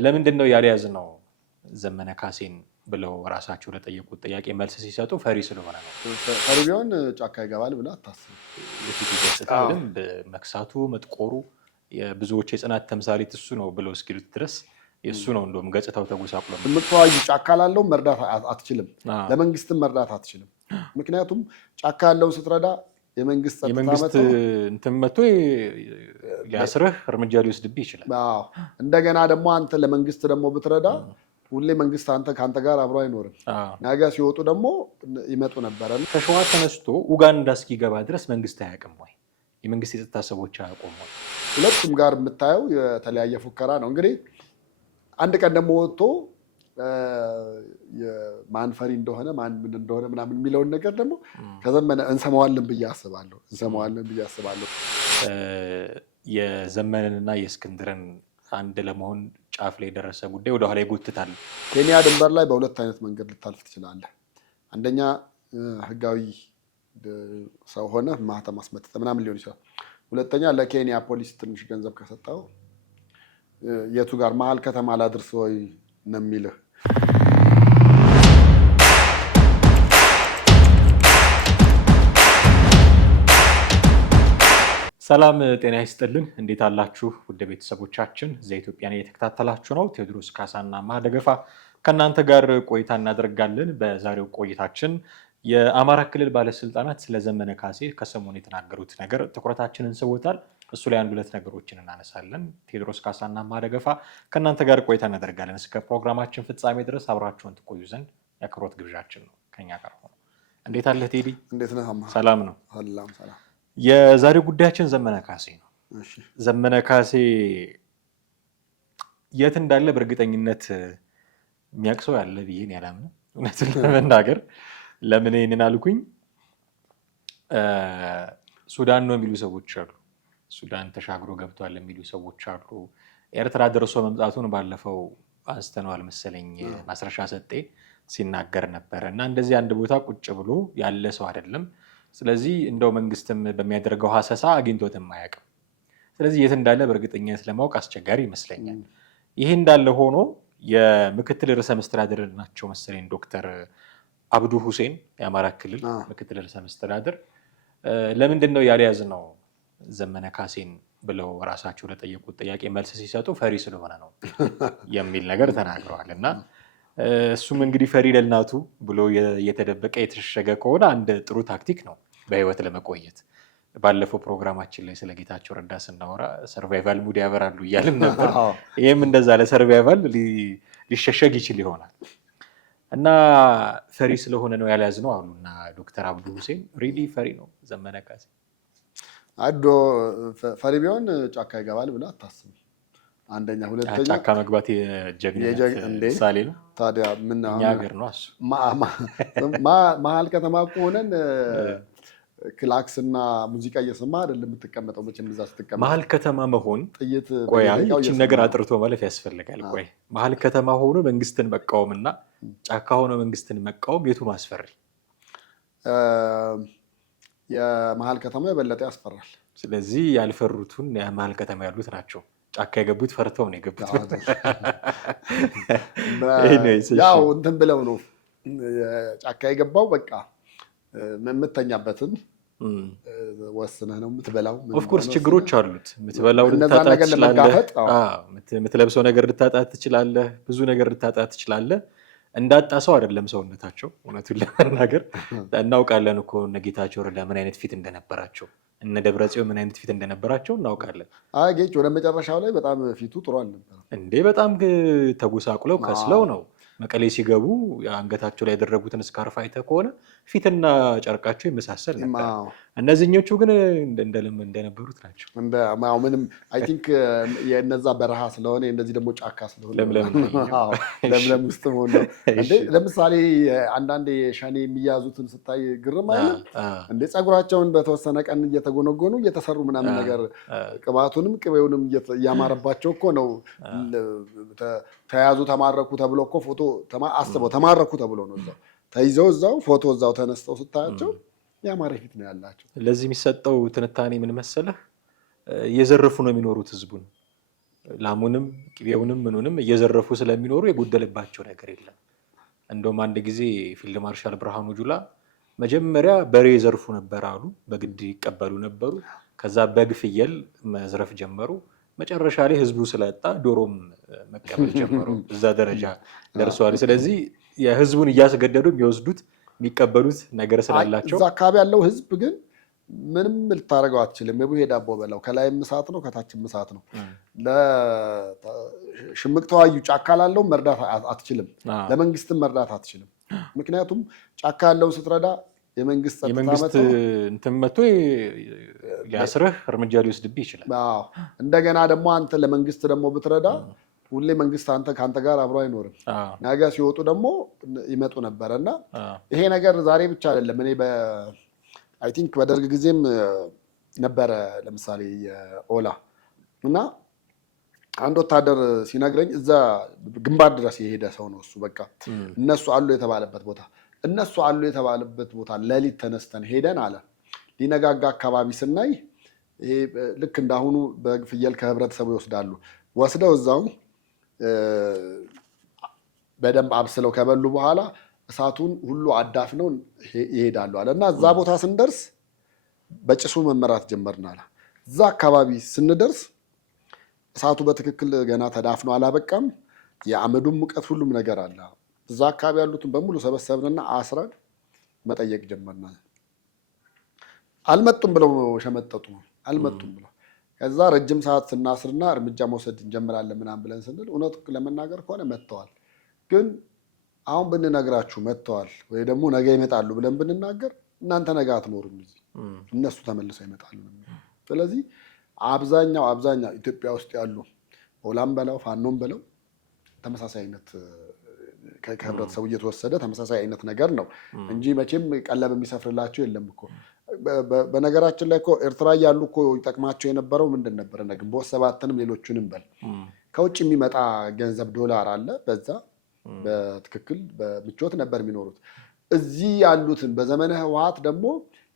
ለምንድነው ያልያዝነው ዘመነ ካሴን ብለው ራሳቸው ለጠየቁት ጥያቄ መልስ ሲሰጡ ፈሪ ስለሆነ ነው። ፈሪ ቢሆን ጫካ ይገባል ብለህ አታስብ። የፊቱ ገጽታ በደንብ መክሳቱ መጥቆሩ የብዙዎች የጽናት ተምሳሌት እሱ ነው ብለው እስኪሉት ድረስ የእሱ ነው እንደውም ገጽታው ተጎሳቁሎ የምትዋዩ ጫካ ላለው መርዳት አትችልም፣ ለመንግስትም መርዳት አትችልም። ምክንያቱም ጫካ ያለውን ስትረዳ የመንግስት እንትን መጥቶ ሊያስርህ እርምጃ ሊወስድብህ ይችላል። እንደገና ደግሞ አንተ ለመንግስት ደግሞ ብትረዳ ሁሌ መንግስት ከአንተ ጋር አብሮ አይኖርም። ነገ ሲወጡ ደግሞ ይመጡ ነበረ። ከሸዋ ተነስቶ ኡጋንዳ እስኪገባ ድረስ መንግስት አያውቅም ወይ? የመንግስት የጸጥታ ሰዎች አያውቁም ወይ? ሁለቱም ጋር የምታየው የተለያየ ፉከራ ነው። እንግዲህ አንድ ቀን ደግሞ ወጥቶ ማን ፈሪ እንደሆነ ማን ምን እንደሆነ ምናምን የሚለውን ነገር ደግሞ ከዘመነ እንሰማዋለን ብዬ አስባለሁ። የዘመንንና የእስክንድርን አንድ ለመሆን ጫፍ ላይ የደረሰ ጉዳይ ወደኋላ ይጎትታል። ኬንያ ድንበር ላይ በሁለት አይነት መንገድ ልታልፍ ትችላለህ። አንደኛ ህጋዊ ሰው ሆነ ማህተም አስመትተህ ምናምን ሊሆን ይችላል። ሁለተኛ ለኬንያ ፖሊስ ትንሽ ገንዘብ ከሰጠው የቱ ጋር መሀል ከተማ ላድርስ ወይ ነው የሚልህ። ሰላም ጤና ይስጥልን። እንዴት አላችሁ ውድ ቤተሰቦቻችን? ዘኢትዮጵያን እየተከታተላችሁ ነው። ቴዎድሮስ ካሳና ማደገፋ ከእናንተ ጋር ቆይታ እናደርጋለን። በዛሬው ቆይታችን የአማራ ክልል ባለስልጣናት ስለ ዘመነ ካሴ ከሰሞኑ የተናገሩት ነገር ትኩረታችንን ስቦታል። እሱ ላይ አንድ ሁለት ነገሮችን እናነሳለን። ቴዎድሮስ ካሳና ማደገፋ ከእናንተ ጋር ቆይታ እናደርጋለን። እስከ ፕሮግራማችን ፍጻሜ ድረስ አብራችሁን ትቆዩ ዘንድ የአክብሮት ግብዣችን ነው። ከኛ ጋር ሆኖ እንዴት አለ ቴዲ? እንዴት ነህ? ሰላም ነው። ሰላም። የዛሬው ጉዳያችን ዘመነ ካሴ ነው። ዘመነ ካሴ የት እንዳለ በእርግጠኝነት የሚያውቅ ሰው ያለ ብዬን ያላምነው እውነትን ለመናገር። ለምን ይህንን አልኩኝ? ሱዳን ነው የሚሉ ሰዎች አሉ። ሱዳን ተሻግሮ ገብቷል የሚሉ ሰዎች አሉ። ኤርትራ ደርሶ መምጣቱን ባለፈው አንስተነዋል መሰለኝ ማስረሻ ሰጤ ሲናገር ነበረ። እና እንደዚህ አንድ ቦታ ቁጭ ብሎ ያለ ሰው አይደለም። ስለዚህ እንደው መንግስትም በሚያደርገው ሀሰሳ አግኝቶትም አያውቅም። ስለዚህ የት እንዳለ በእርግጠኝነት ለማወቅ አስቸጋሪ ይመስለኛል። ይህ እንዳለ ሆኖ የምክትል ርዕሰ መስተዳድር ናቸው መሰለኝ ዶክተር አብዱ ሁሴን የአማራ ክልል ምክትል ርዕሰ መስተዳድር ለምንድን ነው ያልያዝነው ዘመነ ካሴን ብለው ራሳቸው ለጠየቁት ጥያቄ መልስ ሲሰጡ ፈሪ ስለሆነ ነው የሚል ነገር ተናግረዋል። እና እሱም እንግዲህ ፈሪ ለእናቱ ብሎ የተደበቀ የተሸሸገ ከሆነ አንድ ጥሩ ታክቲክ ነው በህይወት ለመቆየት። ባለፈው ፕሮግራማችን ላይ ስለ ጌታቸው ረዳ ስናወራ ሰርቫይቫል ሙድ ያበራሉ እያልን ነበር። ይህም እንደዛ ለሰርቫይቫል ሊሸሸግ ይችል ይሆናል እና ፈሪ ስለሆነ ነው ያልያዝነው አሉ እና ዶክተር አብዱ ሁሴን ሪሊ ፈሪ ነው ዘመነ ካሴ። ፈሪ ቢሆን ጫካ ይገባል ብለህ አታስብ። አንደኛ። ሁለተኛ ጫካ መግባት የጀግንነት ምሳሌ ነው። ታዲያ ምን እኛ ሀገር ነው እሱ። መሀል ከተማ ሆነን ክላክስ እና ሙዚቃ እየሰማ አይደለም የምትቀመጠው። መቼም እዛ ስትቀመጥ መሀል ከተማ መሆን ጥይት ይህችን ነገር አጥርቶ ማለፍ ያስፈልጋል። ቆይ መሀል ከተማ ሆኖ መንግስትን መቃወም እና ጫካ ሆኖ መንግስትን መቃወም የቱ ነው አስፈሪ? የመሀል ከተማ የበለጠ ያስፈራል። ስለዚህ ያልፈሩትን የመሀል ከተማ ያሉት ናቸው። ጫካ የገቡት ፈርተው ነው የገቡት። ያው እንትን ብለው ነው ጫካ የገባው። በቃ የምተኛበትን ወስነህ ነው የምትበላው። ኦፍኮርስ ችግሮች አሉት። የምትበላው ልታጣ ትችላለህ። የምትለብሰው ነገር ልታጣ ትችላለህ። ብዙ ነገር ልታጣ ትችላለህ። እንዳጣ ሰው አይደለም ሰውነታቸው። እውነቱን ለመናገር እናውቃለን እኮ እነ ጌታቸው ረዳ ምን አይነት ፊት እንደነበራቸው፣ እነ ደብረጽዮን ምን አይነት ፊት እንደነበራቸው እናውቃለን። ጌች ወደ መጨረሻው ላይ በጣም ፊቱ ጥሩ አልነበረም እንዴ። በጣም ተጎሳቁለው ከስለው ነው መቀሌ ሲገቡ አንገታቸው ላይ ያደረጉትን ስካርፍ አይተህ ከሆነ ፊትና ጨርቃቸው ይመሳሰል ነበር። እነዚህኞቹ ግን እንደነበሩት ናቸው። ምንም አይ ቲንክ የእነዛ በረሃ ስለሆነ እነዚህ ደግሞ ጫካ ስለሆነ ለምለም ውስጥ ሆነ። ለምሳሌ አንዳንድ የሸኔ የሚያዙትን ስታይ ግርም አይልም እንደ ፀጉራቸውን በተወሰነ ቀን እየተጎነጎኑ እየተሰሩ ምናምን ነገር ቅባቱንም ቅቤውንም እያማረባቸው እኮ ነው። ተያዙ ተማረኩ ተብሎ እኮ ፎቶ አስበው ተማረኩ ተብሎ ነው እዛው ተይዘው እዛው ፎቶ እዛው ተነስተው ስታያቸው ያማረ ፊት ነው ያላቸው። ለዚህ የሚሰጠው ትንታኔ ምን መሰለህ? እየዘረፉ ነው የሚኖሩት ህዝቡን። ላሙንም ቅቤውንም ምኑንም እየዘረፉ ስለሚኖሩ የጎደለባቸው ነገር የለም። እንደውም አንድ ጊዜ ፊልድ ማርሻል ብርሃኑ ጁላ መጀመሪያ በሬ ዘርፉ ነበር አሉ፣ በግድ ይቀበሉ ነበሩ። ከዛ በግ ፍየል መዝረፍ ጀመሩ። መጨረሻ ላይ ህዝቡ ስለጣ ዶሮም መቀበል ጀመሩ። እዛ ደረጃ ደርሰዋል። ስለዚህ የህዝቡን እያስገደዱ የሚወስዱት የሚቀበሉት ነገር ስላላቸው እዛ አካባቢ ያለው ህዝብ ግን ምንም ልታደርገው አትችልም። የቡሄ ዳቦ በላው ከላይም እሳት ነው ከታችም እሳት ነው። ለሽምቅ ተዋዩ ጫካ ላለው መርዳት አትችልም፣ ለመንግስትም መርዳት አትችልም። ምክንያቱም ጫካ ያለውን ስትረዳ የመንግስት እንትን መጥቶ ሊያስርህ እርምጃ ሊወስድብህ ይችላል። እንደገና ደግሞ አንተ ለመንግስት ደግሞ ብትረዳ ሁሌ መንግስት ከአንተ ጋር አብሮ አይኖርም። ነገ ሲወጡ ደግሞ ይመጡ ነበረ እና ይሄ ነገር ዛሬ ብቻ አይደለም። እኔ አይ ቲንክ በደርግ ጊዜም ነበረ። ለምሳሌ የኦላ እና አንድ ወታደር ሲነግረኝ እዛ ግንባር ድረስ የሄደ ሰው ነው እሱ። በቃ እነሱ አሉ የተባለበት ቦታ ሌሊት ተነስተን ሄደን አለ ሊነጋጋ አካባቢ ስናይ ይሄ ልክ እንዳሁኑ በግ ፍየል ከህብረተሰቡ ይወስዳሉ። ወስደው እዛው በደንብ አብስለው ከበሉ በኋላ እሳቱን ሁሉ አዳፍነው ይሄዳሉ አለ እና እዛ ቦታ ስንደርስ በጭሱ መመራት ጀመርናል። እዛ አካባቢ ስንደርስ እሳቱ በትክክል ገና ተዳፍኖ አላበቃም። የአመዱም ሙቀት ሁሉም ነገር አለ። እዛ አካባቢ ያሉትን በሙሉ ሰበሰብንና አስረን መጠየቅ ጀመርናል። አልመጡም ብለው ሸመጠጡ። አልመጡም ብለው ከዛ ረጅም ሰዓት ስናስርና እርምጃ መውሰድ እንጀምራለን ምናምን ብለን ስንል እውነቱ ለመናገር ከሆነ መጥተዋል፣ ግን አሁን ብንነግራችሁ መጥተዋል ወይ ደግሞ ነገ ይመጣሉ ብለን ብንናገር እናንተ ነገ አትኖሩም፣ እነሱ ተመልሰው ይመጣሉ። ስለዚህ አብዛኛው ኢትዮጵያ ውስጥ ያሉ ኦላም በለው ፋኖም በለው ተመሳሳይ አይነት ከህብረተሰቡ እየተወሰደ ተመሳሳይ አይነት ነገር ነው እንጂ መቼም ቀለብ የሚሰፍርላቸው የለም እኮ። በነገራችን ላይ እኮ ኤርትራ ያሉ እኮ ይጠቅማቸው የነበረው ምንድን ነበር? ግንቦት ሰባትንም ሌሎቹንም በል ከውጭ የሚመጣ ገንዘብ ዶላር አለ። በዛ በትክክል በምቾት ነበር የሚኖሩት። እዚህ ያሉትን በዘመነ ህወሓት ደግሞ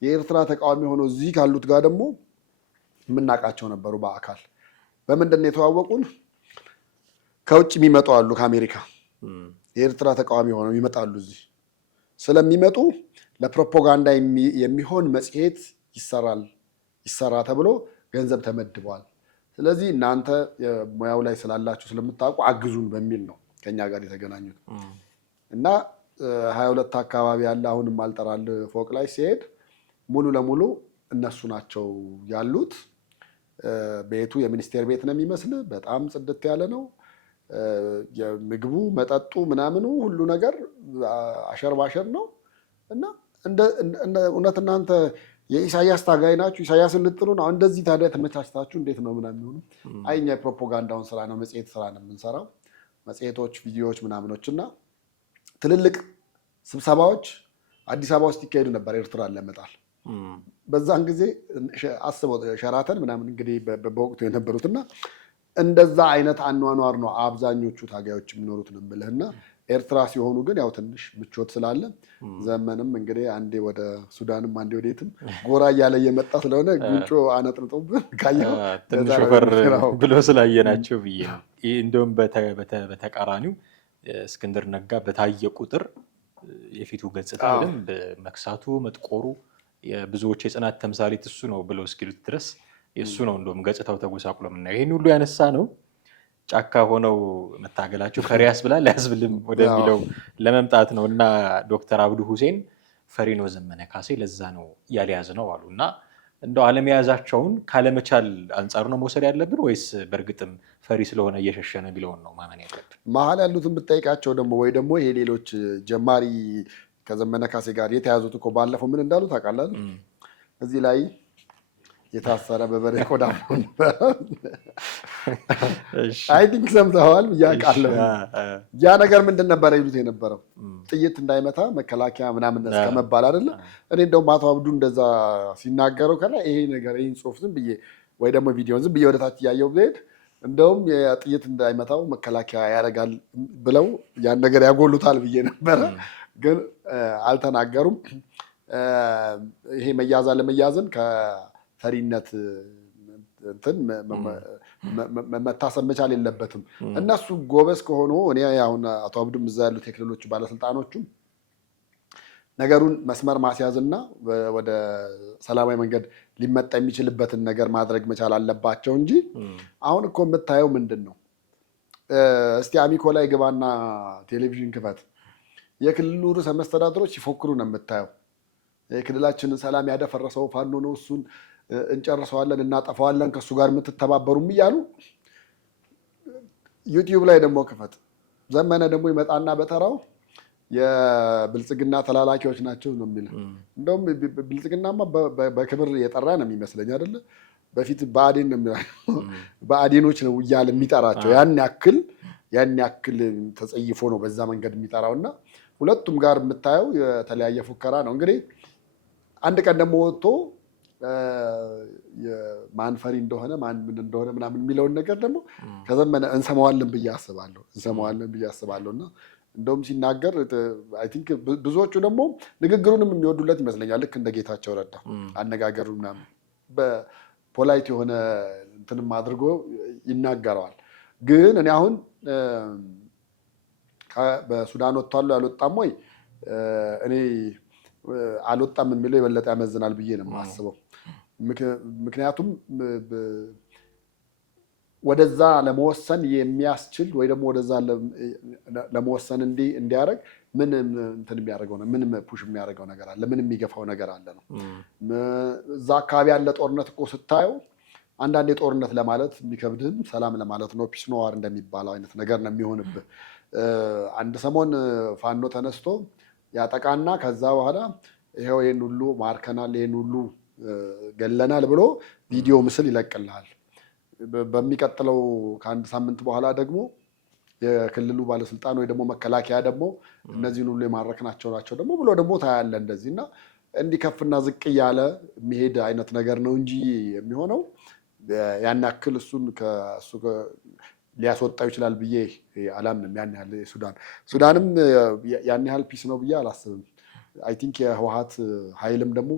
የኤርትራ ተቃዋሚ ሆነው እዚህ ካሉት ጋር ደግሞ የምናውቃቸው ነበሩ በአካል። በምንድን ነው የተዋወቁን? ከውጭ የሚመጡ አሉ፣ ከአሜሪካ የኤርትራ ተቃዋሚ ሆነው ይመጣሉ። እዚህ ስለሚመጡ ለፕሮፓጋንዳ የሚሆን መጽሔት ይሰራ ተብሎ ገንዘብ ተመድበዋል። ስለዚህ እናንተ ሙያው ላይ ስላላችሁ ስለምታውቁ አግዙን በሚል ነው ከኛ ጋር የተገናኙት እና 22 አካባቢ ያለ አሁንም አልጠራል ፎቅ ላይ ሲሄድ ሙሉ ለሙሉ እነሱ ናቸው ያሉት። ቤቱ የሚኒስቴር ቤት ነው የሚመስል፣ በጣም ጽድት ያለ ነው። የምግቡ መጠጡ ምናምኑ ሁሉ ነገር አሸር ባሸር ነው እና እውነት እናንተ የኢሳያስ ታጋይ ናችሁ፣ ኢሳያስን ልጥሉ ነው እንደዚህ። ታዲያ ተመቻችታችሁ እንዴት ነው ምናምን የሚሆኑ? አይ እኛ የፕሮፓጋንዳውን ስራ ነው መጽሔት ስራ ነው የምንሰራው። መጽሔቶች፣ ቪዲዮዎች ምናምኖች እና ትልልቅ ስብሰባዎች አዲስ አበባ ውስጥ ይካሄዱ ነበር ኤርትራን ለመጣል። በዛን ጊዜ አስበው ሸራተን ምናምን እንግዲህ በወቅቱ የነበሩት እና እንደዛ አይነት አኗኗር ነው አብዛኞቹ ታጋዮች የሚኖሩት ነው የምልህና ኤርትራ ሲሆኑ ግን ያው ትንሽ ምቾት ስላለ ዘመንም እንግዲህ አንዴ ወደ ሱዳንም አንዴ ወዴትም ጎራ እያለ እየመጣ ስለሆነ ጉንጮ አነጥንጦብን ካየው ትንሽ ሾፈር ብሎ ስላየናቸው ብዬ ነው። ይህ እንደውም በተቃራኒው እስክንድር ነጋ በታየ ቁጥር የፊቱ ገጽታ በደንብ መክሳቱ መጥቆሩ የብዙዎች የጽናት ተምሳሌት እሱ ነው ብለው እስኪሉት ድረስ የእሱ ነው እንደውም ገጽታው ተጎሳቁሎ የምናየው። ይህን ሁሉ ያነሳ ነው ጫካ ሆነው መታገላቸው ፈሪ ያስብላል አያስብልም ወደሚለው ለመምጣት ነው። እና ዶክተር አብዱ ሁሴን ፈሪ ነው ዘመነ ካሴ ለዛ ነው ያልያዝ ነው አሉ። እና እንደው አለመያዛቸውን ካለመቻል አንጻር ነው መውሰድ ያለብን ወይስ በእርግጥም ፈሪ ስለሆነ እየሸሸ ነው ቢለውን ነው ማመን ያለብን? መሀል ያሉትን ብጠይቃቸው ደግሞ ወይ ደግሞ ይሄ ሌሎች ጀማሪ ከዘመነ ካሴ ጋር የተያዙት እኮ ባለፈው ምን እንዳሉ ታውቃለህ? እዚህ ላይ የታሰረ በበሬ ቆዳ አይ ቲንክ ሰምተዋል ብያውቃለሁ። ያ ነገር ምንድን ነበረ ይሉት የነበረው? ጥይት እንዳይመታ መከላከያ ምናምን እስከመባል አይደለ? እኔ እንደውም አቶ አብዱ እንደዛ ሲናገረው ከላይ ይሄ ነገር ይህን ጽሁፍ ዝም ብዬ ወይ ደግሞ ቪዲዮን ዝም ብዬ ወደታች እያየው ብሄድ እንደውም የጥይት እንዳይመታው መከላከያ ያደርጋል ብለው ያን ነገር ያጎሉታል ብዬ ነበረ። ግን አልተናገሩም። ይሄ መያዝ አለመያዝን ከፈሪነት እንትን መታሰብ መቻል የለበትም። እነሱ ጎበዝ ከሆኑ እኔ አሁን አቶ አብዱም እዛ ያሉት የክልሎች ባለስልጣኖቹም ነገሩን መስመር ማስያዝና ወደ ሰላማዊ መንገድ ሊመጣ የሚችልበትን ነገር ማድረግ መቻል አለባቸው እንጂ አሁን እኮ የምታየው ምንድን ነው? እስቲ አሚኮ ላይ ግባና ቴሌቪዥን ክፈት። የክልሉ ርዕሰ መስተዳድሮች ሲፎክሩ ነው የምታየው። የክልላችንን ሰላም ያደፈረሰው ፋኖ ነው፣ እሱን እንጨርሰዋለን፣ እናጠፋዋለን፣ ከእሱ ጋር የምትተባበሩም እያሉ። ዩቲዩብ ላይ ደግሞ ክፈት። ዘመነ ደግሞ ይመጣና በተራው የብልጽግና ተላላኪዎች ናቸው ነው የሚለው። እንደውም ብልጽግናማ በክብር የጠራ ነው የሚመስለኝ አይደለ? በፊት ብአዴን ነው የሚለው፣ ብአዴኖች ነው እያለ የሚጠራቸው። ያን ያክል ተጸይፎ ነው በዛ መንገድ የሚጠራው። እና ሁለቱም ጋር የምታየው የተለያየ ፉከራ ነው። እንግዲህ አንድ ቀን ደግሞ ወጥቶ ማን ፈሪ እንደሆነ ማን ምን እንደሆነ ምናምን የሚለውን ነገር ደግሞ ከዘመነ እንሰማዋለን ብዬ አስባለሁ። እና እንደውም ሲናገር አይ ቲንክ ብዙዎቹ ደግሞ ንግግሩንም የሚወዱለት ይመስለኛል። ልክ እንደ ጌታቸው ረዳ አነጋገሩ ምናምን በፖላይት የሆነ እንትንም አድርጎ ይናገረዋል። ግን እኔ አሁን በሱዳን ወጥቷል ያልወጣም ወይ እኔ አልወጣም የሚለው የበለጠ ያመዝናል ብዬ ነው የማስበው። ምክንያቱም ወደዛ ለመወሰን የሚያስችል ወይ ደግሞ ወደዛ ለመወሰን እንዲያደርግ ምን እንትን የሚያደርገው ነው? ምን ፑሽ የሚያደርገው ነገር አለ? ምን የሚገፋው ነገር አለ ነው? እዛ አካባቢ ያለ ጦርነት እኮ ስታየው አንዳንዴ ጦርነት ለማለት የሚከብድህም ሰላም ለማለት ነው። ፒስ ኖዋር እንደሚባለው አይነት ነገር ነው የሚሆንብህ። አንድ ሰሞን ፋኖ ተነስቶ ያጠቃና ከዛ በኋላ ይሄው ይሄን ሁሉ ማርከናል፣ ይሄን ሁሉ ገለናል ብሎ ቪዲዮ ምስል ይለቅልሃል። በሚቀጥለው ከአንድ ሳምንት በኋላ ደግሞ የክልሉ ባለስልጣን ወይ ደግሞ መከላከያ ደግሞ እነዚህን ሁሉ የማረክናቸው ናቸው ደግሞ ብሎ ደግሞ ታያለ እንደዚህ። እና እንዲህ ከፍና ዝቅ እያለ የሚሄድ አይነት ነገር ነው እንጂ የሚሆነው ያን ያክል እሱን ከእሱ ሊያስወጣው ይችላል ብዬ አላምንም። ያን ያህል ሱዳንም ያን ያህል ፒስ ነው ብዬ አላስብም። አይ ቲንክ የህወሓት ኃይልም ደግሞ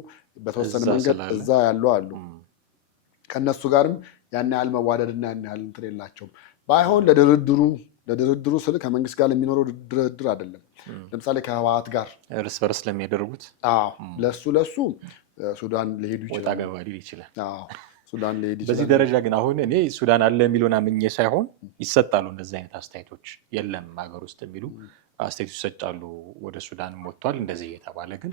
በተወሰነ መንገድ እዛ ያሉ አሉ። ከእነሱ ጋርም ያን ያህል መዋደድና ያን ያህል እንትን የላቸውም። ባይሆን ለድርድሩ ስል ከመንግስት ጋር ለሚኖረው ድርድር አይደለም። ለምሳሌ ከህወሓት ጋር እርስ በርስ ለሚያደርጉት ለሱ ሱዳን ሊሄዱ ይችላል። ሱዳን ሊሄድ ይችላል። በዚህ ደረጃ ግን አሁን እኔ ሱዳን አለ የሚለውን አምኜ ሳይሆን ይሰጣሉ እንደዚህ አይነት አስተያየቶች የለም ሀገር ውስጥ የሚሉ አስተያየቶች ይሰጣሉ። ወደ ሱዳን ወጥቷል እንደዚህ እየተባለ ግን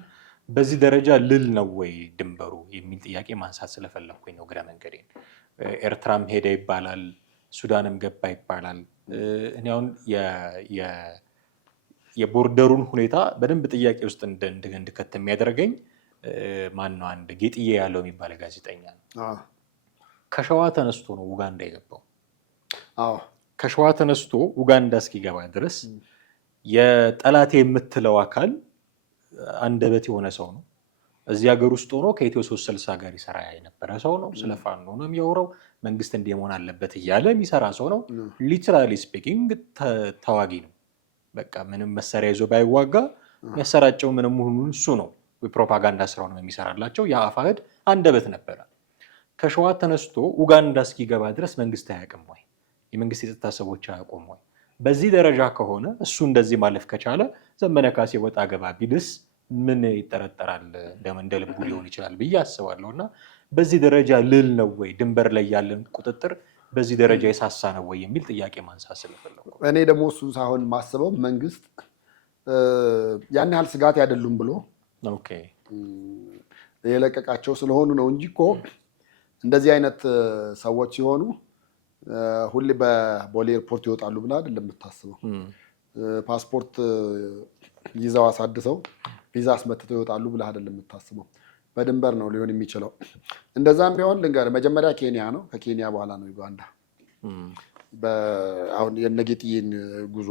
በዚህ ደረጃ ልል ነው ወይ ድንበሩ የሚል ጥያቄ ማንሳት ስለፈለኩኝ ነው። ግረ መንገዴን ኤርትራም ሄደ ይባላል፣ ሱዳንም ገባ ይባላል። እኔ አሁን የቦርደሩን ሁኔታ በደንብ ጥያቄ ውስጥ እንድከት የሚያደርገኝ ማን ነው? አንድ ጌጥዬ ያለው የሚባለ ጋዜጠኛ ነው። ከሸዋ ተነስቶ ነው ኡጋንዳ የገባው። ከሸዋ ተነስቶ ኡጋንዳ እስኪገባ ድረስ የጠላቴ የምትለው አካል አንደበት የሆነ ሰው ነው። እዚህ ሀገር ውስጥ ሆኖ ከኢትዮ 360 ጋር ይሰራ የነበረ ሰው ነው። ስለ ፋኖ ነው የሚያወራው። መንግስት እንዲህ መሆን አለበት እያለ የሚሰራ ሰው ነው። ሊትራሊ ስፒኪንግ ተዋጊ ነው። በቃ ምንም መሳሪያ ይዞ ባይዋጋ የሚያሰራጨው ምንም መሆኑን እሱ ነው። የፕሮፓጋንዳ ስራው ነው የሚሰራላቸው። የአፋሕድ አንደበት ነበረ። ከሸዋ ተነስቶ ኡጋንዳ እስኪገባ ድረስ መንግስት አያውቅም ወይ? የመንግስት የጸጥታ ሰዎች አያውቁም ወይ? በዚህ ደረጃ ከሆነ እሱ እንደዚህ ማለፍ ከቻለ ዘመነ ካሴ ወጣ ገባ ቢልስ ምን ይጠረጠራል? እንደ ልቡ ሊሆን ይችላል ብዬ አስባለሁ። እና በዚህ ደረጃ ልል ነው ወይ? ድንበር ላይ ያለን ቁጥጥር በዚህ ደረጃ የሳሳ ነው ወይ የሚል ጥያቄ ማንሳት ስለፈለኩ እኔ ደግሞ እሱን ሳይሆን ማስበው መንግስት ያን ያህል ስጋት አይደሉም ብሎ የለቀቃቸው ስለሆኑ ነው እንጂ እኮ እንደዚህ አይነት ሰዎች ሲሆኑ ሁሌ በቦሌ ኤርፖርት ይወጣሉ ብለህ አይደለም የምታስበው። ፓስፖርት ይዘው አሳድሰው ቪዛ አስመትተው ይወጣሉ ብለህ አይደለም የምታስበው። በድንበር ነው ሊሆን የሚችለው። እንደዛም ቢሆን ልንገርህ፣ መጀመሪያ ኬንያ ነው፣ ከኬንያ በኋላ ነው ዩጋንዳ። አሁን የነጌጥዬን ጉዞ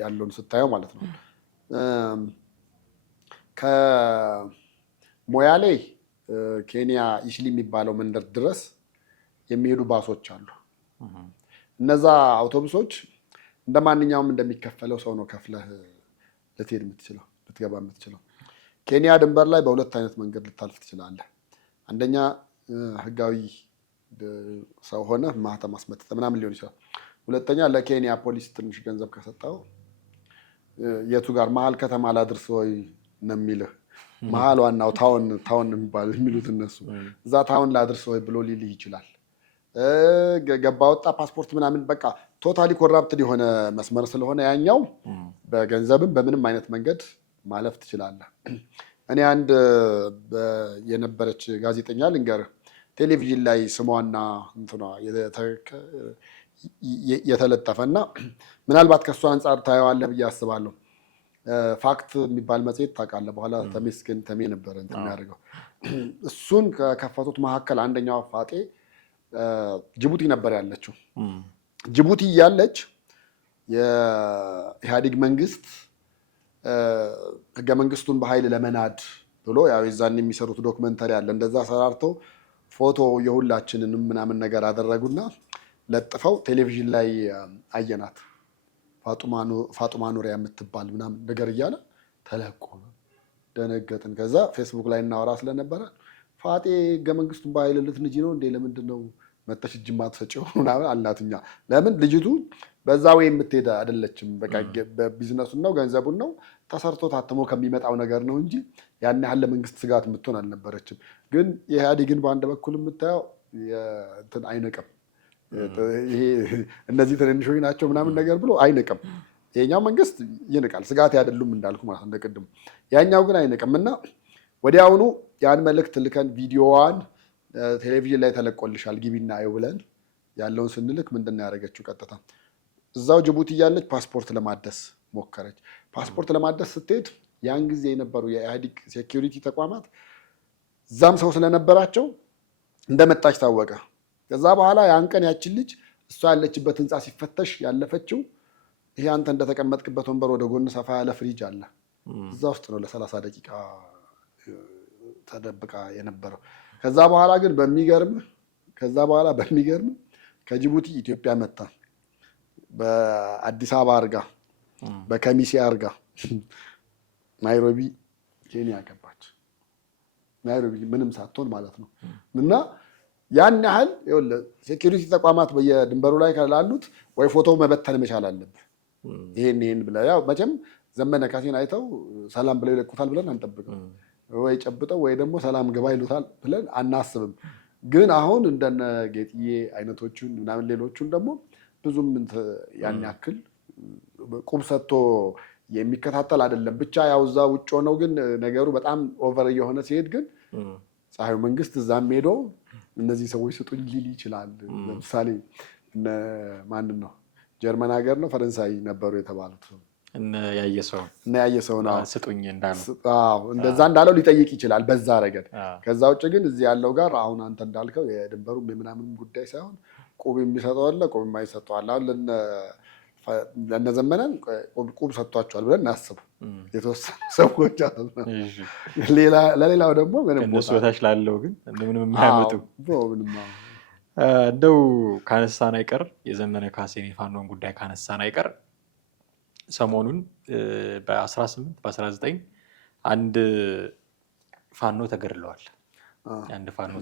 ያለውን ስታየው ማለት ነው። ከሞያሌ ኬንያ ኢሽሊ የሚባለው መንደር ድረስ የሚሄዱ ባሶች አሉ። እነዛ አውቶቡሶች እንደ ማንኛውም እንደሚከፈለው ሰው ነው ከፍለህ ልትሄድ የምትችለው ልትገባ የምትችለው። ኬንያ ድንበር ላይ በሁለት አይነት መንገድ ልታልፍ ትችላለህ። አንደኛ ህጋዊ ሰው ሆነ ማህተም አስመትተህ ምናምን ሊሆን ይችላል። ሁለተኛ ለኬንያ ፖሊስ ትንሽ ገንዘብ ከሰጠው የቱ ጋር መሀል ከተማ ላድርስ ወይ ነው የሚልህ። መሀል ዋናው ታውን የሚሉት እነሱ እዛ ታውን ላድርስ ወይ ብሎ ሊልህ ይችላል። ገባ ወጣ ፓስፖርት ምናምን በቃ ቶታሊ ኮራፕትድ የሆነ መስመር ስለሆነ ያኛው በገንዘብም በምንም አይነት መንገድ ማለፍ ትችላለህ። እኔ አንድ የነበረች ጋዜጠኛ ልንገርህ፣ ቴሌቪዥን ላይ ስሟና እንትኗ የተለጠፈና ምናልባት ከእሱ አንጻር ታየዋለህ ብዬ አስባለሁ። ፋክት የሚባል መጽሔት ታውቃለህ? በኋላ ተመስገን ተሜ ነበረ እንትን የሚያደርገው። እሱን ከከፈቱት መካከል አንደኛው ፋጤ ጅቡቲ ነበር ያለችው። ጅቡቲ እያለች የኢህአዴግ መንግስት ህገ መንግስቱን በኃይል ለመናድ ብሎ ያው የዛን የሚሰሩት ዶክመንተሪ አለ። እንደዛ ሰራርተው ፎቶ የሁላችንንም ምናምን ነገር አደረጉና ለጥፈው ቴሌቪዥን ላይ አየናት። ፋጡማ ኑሪያ የምትባል ምናምን ነገር እያለ ተለቆ ደነገጥን። ከዛ ፌስቡክ ላይ እናወራ ስለነበረ ፋጤ ህገ መንግስቱን በኃይል ልትንጂ ነው እንዴ? ለምንድን ነው መተሽ እጅ ማትሰጪው ምናምን አልናትኛ። ለምን ልጅቱ በዛ ወይ የምትሄድ አይደለችም። በቃ በቢዝነሱን ነው ገንዘቡን ነው ተሰርቶ ታትሞ ከሚመጣው ነገር ነው እንጂ ያን ያህል ለመንግስት ስጋት የምትሆን አልነበረችም። ግን የኢህአዴግን በአንድ በኩል የምታየው እንትን አይነቅም። ይሄ እነዚህ ትንንሾች ናቸው ምናምን ነገር ብሎ አይነቅም። ይሄኛው መንግስት ይንቃል፣ ስጋት አይደሉም እንዳልኩ ማለት እንደቅድም። ያኛው ግን አይነቅም እና ወዲያውኑ ያን መልእክት ልከን ቪዲዮዋን ቴሌቪዥን ላይ ተለቆልሻል ግቢና አየው ብለን ያለውን ስንልክ ምንድን ነው ያደረገችው? ቀጥታ እዛው ጅቡቲ እያለች ፓስፖርት ለማደስ ሞከረች። ፓስፖርት ለማደስ ስትሄድ ያን ጊዜ የነበሩ የኢህአዴግ ሴኪሪቲ ተቋማት እዛም ሰው ስለነበራቸው እንደመጣች ታወቀ። ከዛ በኋላ ያን ቀን ያችን ልጅ እሷ ያለችበት ህንፃ ሲፈተሽ ያለፈችው ይሄ አንተ እንደተቀመጥክበት ወንበር ወደ ጎን ሰፋ ያለ ፍሪጅ አለ፣ እዛ ውስጥ ነው ለ30 ደቂቃ ተደብቃ የነበረው። ከዛ በኋላ ግን በሚገርም ከጅቡቲ ኢትዮጵያ መጣ፣ በአዲስ አበባ አርጋ፣ በከሚሴ አርጋ ናይሮቢ ኬንያ ገባች። ናይሮቢ ምንም ሳትሆን ማለት ነው። እና ያን ያህል ሴኪሪቲ ተቋማት በየድንበሩ ላይ ካላሉት ወይ ፎቶ መበተን መቻል አለብህ። ይሄን ብለህ ያው መቼም ዘመነ ካሴን አይተው ሰላም ብለው ይለቁታል ብለን አንጠብቅም። ወይ ጨብጠው ወይ ደግሞ ሰላም ግባ ይሉታል ብለን አናስብም። ግን አሁን እንደነ ጌጥዬ አይነቶቹን ምናምን ሌሎቹን ደግሞ ብዙም ያን ያክል ቁም ሰጥቶ የሚከታተል አይደለም። ብቻ ያው እዛ ውጭ ሆነው ግን ነገሩ በጣም ኦቨር እየሆነ ሲሄድ ግን ፀሐዩ መንግስት እዛም ሄዶ እነዚህ ሰዎች ስጡኝ ሊል ይችላል። ለምሳሌ ማንን ነው ጀርመን ሀገር ነው ፈረንሳይ ነበሩ የተባሉት እነ ያየሰው ነው ስጡኝ እንዳለው እንደዛ እንዳለው ሊጠይቅ ይችላል በዛ ረገድ። ከዛ ውጭ ግን እዚህ ያለው ጋር አሁን አንተ እንዳልከው የድንበሩም የምናምን ጉዳይ ሳይሆን ቁብ የሚሰጠው አለ፣ ቁብ የማይሰጠው አለ። አሁን ለነ ዘመነን ቁብ ሰጥቷቸዋል ብለን እናስብ የተወሰኑ ሰዎች ለሌላው ደግሞ እነሱ በታች ላለው ግን ምንም የማያመጡ እንደው ካነሳን አይቀር የዘመነ ካሴን የፋኖን ጉዳይ ካነሳን አይቀር ሰሞኑን በ18 በ19 አንድ ፋኖ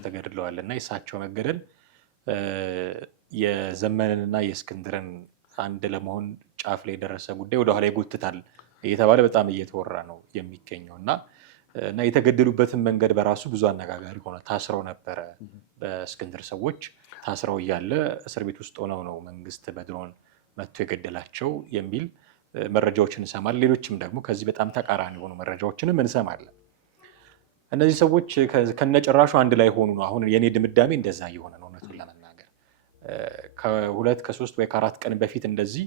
ተገድለዋል እና የእሳቸው መገደል የዘመንንና የእስክንድርን አንድ ለመሆን ጫፍ ላይ የደረሰ ጉዳይ ወደኋላ ይጎትታል እየተባለ በጣም እየተወራ ነው የሚገኘው እና የተገደሉበትን መንገድ በራሱ ብዙ አነጋጋሪ ሆነ። ታስረው ነበረ። በእስክንድር ሰዎች ታስረው እያለ እስር ቤት ውስጥ ሆነው ነው መንግስት በድሮን መጥቶ የገደላቸው የሚል መረጃዎችን እንሰማለን። ሌሎችም ደግሞ ከዚህ በጣም ተቃራኒ የሆኑ መረጃዎችንም እንሰማለን። እነዚህ ሰዎች ከነጭራሹ አንድ ላይ ሆኑ ነው። አሁን የኔ ድምዳሜ እንደዛ እየሆነ ነው። እውነቱን ለመናገር ከ2 ከ3 ወይ ከ4 ቀን በፊት እንደዚህ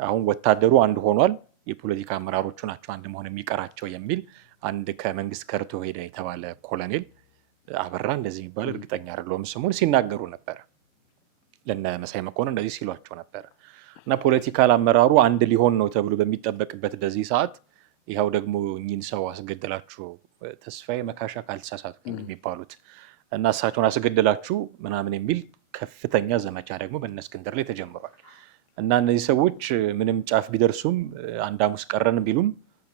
አሁን ወታደሩ አንድ ሆኗል፣ የፖለቲካ አመራሮቹ ናቸው አንድ መሆን የሚቀራቸው የሚል አንድ ከመንግስት ከርቶ ሄደ የተባለ ኮሎኔል አበራ እንደዚህ የሚባል እርግጠኛ አይደለሁም ስሙን ሲናገሩ ነበረ። ለነ መሳይ መኮንን እንደዚህ ሲሏቸው ነበረ። እና ፖለቲካል አመራሩ አንድ ሊሆን ነው ተብሎ በሚጠበቅበት በዚህ ሰዓት ይኸው ደግሞ እኚህን ሰው አስገደላችሁ፣ ተስፋዬ መካሻ ካልተሳሳቱ የሚባሉት እና እሳቸውን አስገደላችሁ ምናምን የሚል ከፍተኛ ዘመቻ ደግሞ በእነ እስክንድር ላይ ተጀምሯል። እና እነዚህ ሰዎች ምንም ጫፍ ቢደርሱም አንድ ሐሙስ ቀረን ቢሉም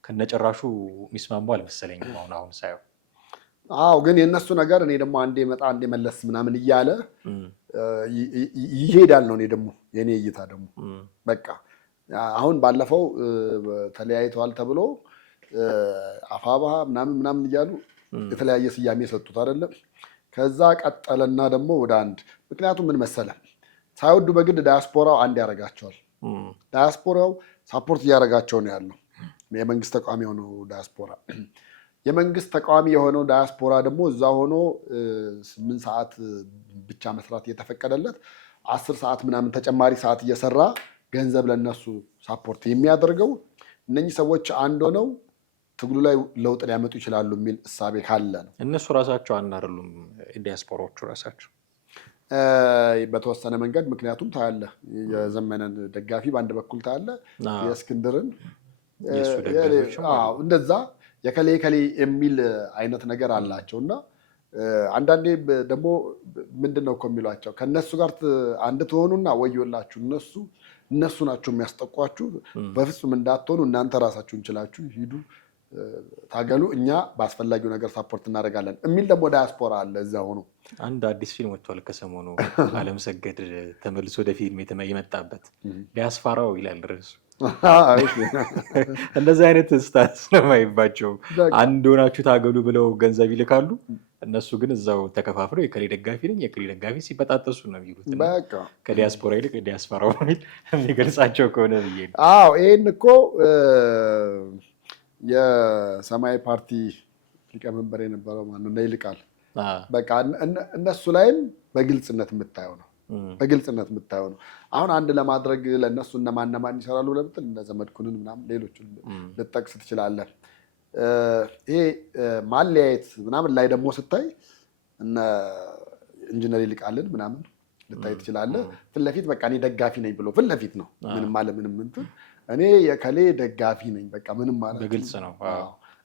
ከነጨራሹ የሚስማሙ አልመሰለኝም። አሁን ሳየው አዎ ግን የእነሱ ነገር እኔ ደግሞ አንዴ መጣ አንዴ መለስ ምናምን እያለ ይሄዳል ነው። እኔ ደግሞ የኔ እይታ ደግሞ በቃ አሁን ባለፈው ተለያይተዋል ተብሎ አፋባሃ ምናምን እያሉ የተለያየ ስያሜ የሰጡት አይደለም። ከዛ ቀጠለና ደግሞ ወደ አንድ ምክንያቱም ምን መሰለ ሳይወዱ በግድ ዳያስፖራው አንድ ያደርጋቸዋል። ዳያስፖራው ሳፖርት እያደረጋቸው ነው ያለው የመንግስት ተቃዋሚ የሆነው ዳያስፖራ። የመንግስት ተቃዋሚ የሆነው ዳያስፖራ ደግሞ እዛ ሆኖ 8 ሰዓት ብቻ መስራት እየተፈቀደለት 10 ሰዓት ምናምን ተጨማሪ ሰዓት እየሰራ ገንዘብ ለነሱ ሳፖርት የሚያደርገው እነኚህ ሰዎች አንድ ሆነው ትግሉ ላይ ለውጥ ሊያመጡ ይችላሉ የሚል እሳቤ ካለ ነው። እነሱ ራሳቸው አንድ አይደሉም ዲያስፖራዎቹ ራሳቸው በተወሰነ መንገድ። ምክንያቱም ታያለ የዘመነን ደጋፊ በአንድ በኩል ታያለ የእስክንድርን እንደዛ የከሌ የሚል አይነት ነገር አላቸው እና አንዳንዴ ደግሞ ምንድነው እኮ የሚሏቸው ከነሱ ጋር አንድ ትሆኑና ወዮላችሁ እነሱ ናቸው የሚያስጠቋችሁ፣ በፍጹም እንዳትሆኑ እናንተ ራሳችሁን ችላችሁ ሂዱ ታገሉ፣ እኛ በአስፈላጊው ነገር ሳፖርት እናደርጋለን የሚል ደግሞ ዳያስፖራ አለ እዛ ሆኖ። አንድ አዲስ ፊልም ወጥቷል ከሰሞኑ አለምሰገድ ተመልሶ ወደ ፊልም የመጣበት ዲያስፖራው ይላል ርዕሱ። እንደዚህ አይነት ስታት ስለማይባቸው አንድ ሆናችሁ ታገሉ ብለው ገንዘብ ይልካሉ። እነሱ ግን እዛው ተከፋፍለው የከሌ ደጋፊ ነኝ የከሌ ደጋፊ ሲበጣጠሱ ነው የሚሉት። ከዲያስፖራ ይልቅ ዲያስፖራው የሚገልጻቸው ከሆነ ብዬ ነው። አዎ ይህን እኮ የሰማያዊ ፓርቲ ሊቀመንበር የነበረው ማነው ይልቃል። በቃ እነሱ ላይም በግልጽነት የምታየው ነው ነው። አሁን አንድ ለማድረግ ለእነሱ እነማን ይሰራሉ ለምትል እነ ዘመድኩንን ምናምን ሌሎችን ልጠቅስ ትችላለህ። ይሄ ማለያየት ምናምን ላይ ደግሞ ስታይ እነ ኢንጂነር ይልቃልን ምናምን ልታይ ትችላለህ። ፊት ለፊት በቃ እኔ ደጋፊ ነኝ ብሎ ፊት ለፊት ነው ምንም አለ ምንም እንትን እኔ የከሌ ደጋፊ ነኝ በቃ ምንም ማለት በግልጽ ነው።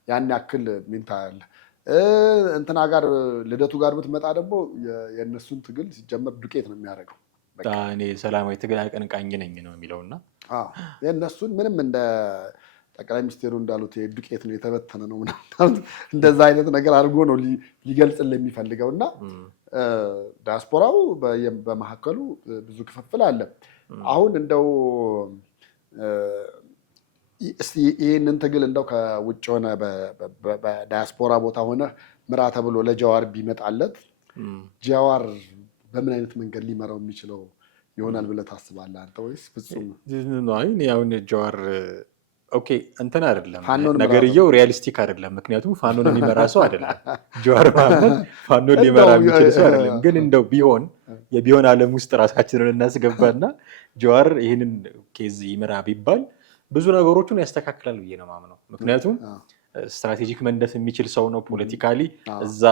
ያን ያክል ምን ታያለህ። እንትና ጋር ልደቱ ጋር ብትመጣ ደግሞ የእነሱን ትግል ሲጀመር ዱቄት ነው የሚያደርገው። እኔ ሰላማዊ ትግል አቀንቃኝ ነኝ ነው የሚለውና የእነሱን ምንም እንደ ጠቅላይ ሚኒስቴሩ እንዳሉት ዱቄት ነው የተበተነ ነው ምናምን እንደዛ አይነት ነገር አድርጎ ነው ሊገልጽልህ የሚፈልገው። እና ዲያስፖራው በመካከሉ ብዙ ክፍፍል አለ። አሁን እንደው ይህንን ትግል እንደው ከውጭ ሆነ በዳያስፖራ ቦታ ሆነ ምራ ተብሎ ለጀዋር ቢመጣለት ጀዋር በምን አይነት መንገድ ሊመራው የሚችለው ይሆናል ብለህ ታስባለህ አንተ? ወይስ ፍጹም አሁን ጀዋር ኦኬ እንትን አይደለም ነገርየው ሪያሊስቲክ አይደለም። ምክንያቱም ፋኖን የሚመራ ሰው አይደለም ጀዋር ማለት ፋኖን ሊመራ የሚችል ሰው አይደለም። ግን እንደው የቢሆን ዓለም ውስጥ ራሳችንን እናስገባና ጀዋር ይህንን ኬዝ ይመራ ቢባል ብዙ ነገሮችን ያስተካክላል ብዬ ነው የማምነው። ምክንያቱም ስትራቴጂክ መንደፍ የሚችል ሰው ነው። ፖለቲካሊ እዛ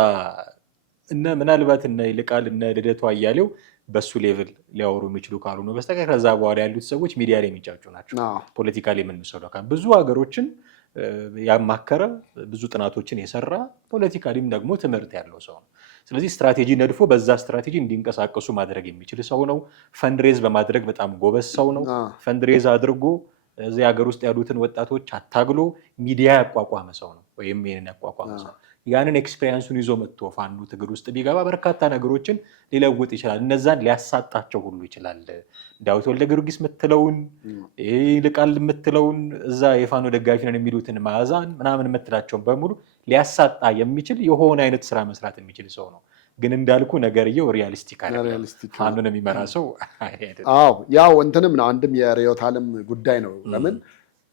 ምናልባት እነ ይልቃል እነ ልደቱ አያሌው በሱ ሌቭል ሊያወሩ የሚችሉ ካልሆነ በስተቀር ከዛ በኋላ ያሉት ሰዎች ሚዲያ ላይ የሚጫጩ ናቸው። ፖለቲካሊ የምንሰው ብዙ ሀገሮችን ያማከረ ብዙ ጥናቶችን የሰራ ፖለቲካሊም ደግሞ ትምህርት ያለው ሰው ነው። ስለዚህ ስትራቴጂ ነድፎ በዛ ስትራቴጂ እንዲንቀሳቀሱ ማድረግ የሚችል ሰው ነው። ፈንድሬዝ በማድረግ በጣም ጎበዝ ሰው ነው። ፈንድሬዝ አድርጎ እዚህ ሀገር ውስጥ ያሉትን ወጣቶች አታግሎ ሚዲያ ያቋቋመ ሰው ነው። ወይም ይህንን ያቋቋመ ሰው ያንን ኤክስፔሪንሱን ይዞ መጥቶ ፋኖ ትግል ውስጥ ቢገባ በርካታ ነገሮችን ሊለውጥ ይችላል። እነዛን ሊያሳጣቸው ሁሉ ይችላል። ዳዊት ወልደ ጊዮርጊስ የምትለውን ይልቃል የምትለውን እዛ የፋኖ ደጋፊ ነን የሚሉትን ማዕዛን ምናምን የምትላቸውን በሙሉ ሊያሳጣ የሚችል የሆነ አይነት ስራ መስራት የሚችል ሰው ነው። ግን እንዳልኩ ነገርየው ሪያሊስቲክ አይደለም። ፋኖን የሚመራ ሰው ያው እንትንም ነው አንድም የርዕዮተ ዓለም ጉዳይ ነው። ለምን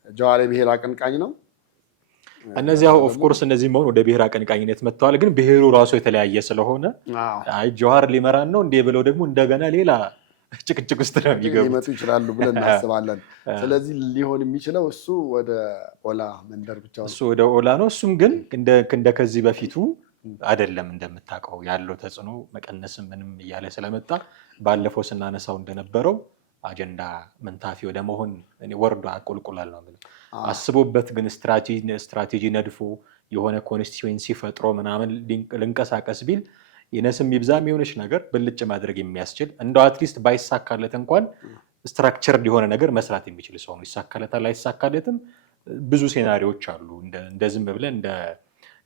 ጀዋር የብሔር አቀንቃኝ ነው። እነዚህ ኦፍኮርስ እነዚህ መሆን ወደ ብሔር አቀንቃኝነት መጥተዋል። ግን ብሔሩ ራሱ የተለያየ ስለሆነ አይ ጀዋር ሊመራን ነው እንዴ ብለው ደግሞ እንደገና ሌላ ጭቅጭቅ ውስጥ ነው የሚገቡት ሊመጡ ይችላሉ ብለን እናስባለን። ስለዚህ ሊሆን የሚችለው እሱ ወደ ኦላ መንደር ብቻ እሱ ወደ ኦላ ነው። እሱም ግን እንደ ከዚህ በፊቱ አይደለም። እንደምታውቀው ያለው ተጽዕኖ መቀነስም ምንም እያለ ስለመጣ ባለፈው ስናነሳው እንደነበረው አጀንዳ መንታፊ ወደ መሆን ወርዶ አቆልቁላል ነው ማለት አስቦበት። ግን ስትራቴጂ ነድፎ የሆነ ኮንስቲትዌንሲ ፈጥሮ ምናምን ልንቀሳቀስ ቢል የነስም ይብዛም የሆነች ነገር ብልጭ ማድረግ የሚያስችል እንደው አትሊስት ባይሳካለት እንኳን ስትራክቸርድ የሆነ ነገር መስራት የሚችል ሰው ነው። ይሳካለታል አይሳካለትም ብዙ ሴናሪዎች አሉ። እንደ ዝም ብለን